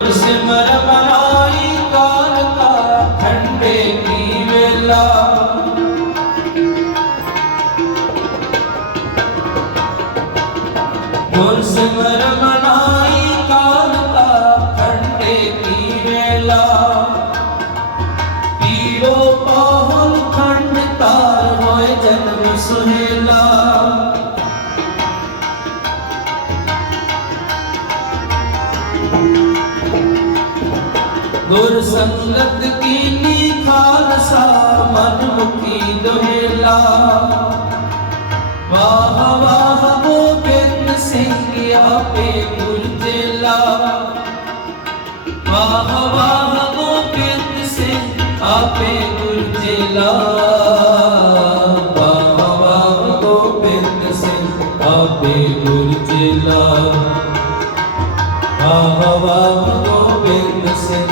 ਸਿਮਰ ਮਨਾਈ ਕਾਲ ਕਾ ਠੰਡੇ ਕੀ ਵੇਲਾ ਗੁਰ ਸਿਮਰ ਮਨਾਈ ਕਾਲ ਕਾ ਠੰਡੇ ਕੀ ਵੇਲਾ ਪੀਰੋ ਪਾਹੁਲ ਖੰਡ ਤਾਰ ਹੋਏ ਜਨਮ ਸੁਹੇਲਾ ਗੁਰ ਸੰਗਤ ਕੀਨੀ ਖਾਲਸਾ, ਮਨ ਮੁਖੀ ਦੁਹੇਲਾ ਵਾਹ ਵਾਹ ਗੋਬਿੰਦ ਸਿੰਘ ਆਪੇ ਗੁਰ ਵਾਹ ਵਾਹ ਗੋਬਿੰਦ ਸਿੰਘ ਆਪੇ ਗੁਰ ਵਾਹ ਵਾਹ ਗੋਬਿੰਦ ਸਿੰਘ ਆਪੇ ਗੁਰ ਵਾਹ ਵਾਹ ਗੋਬਿੰਦ ਸਿੰਘ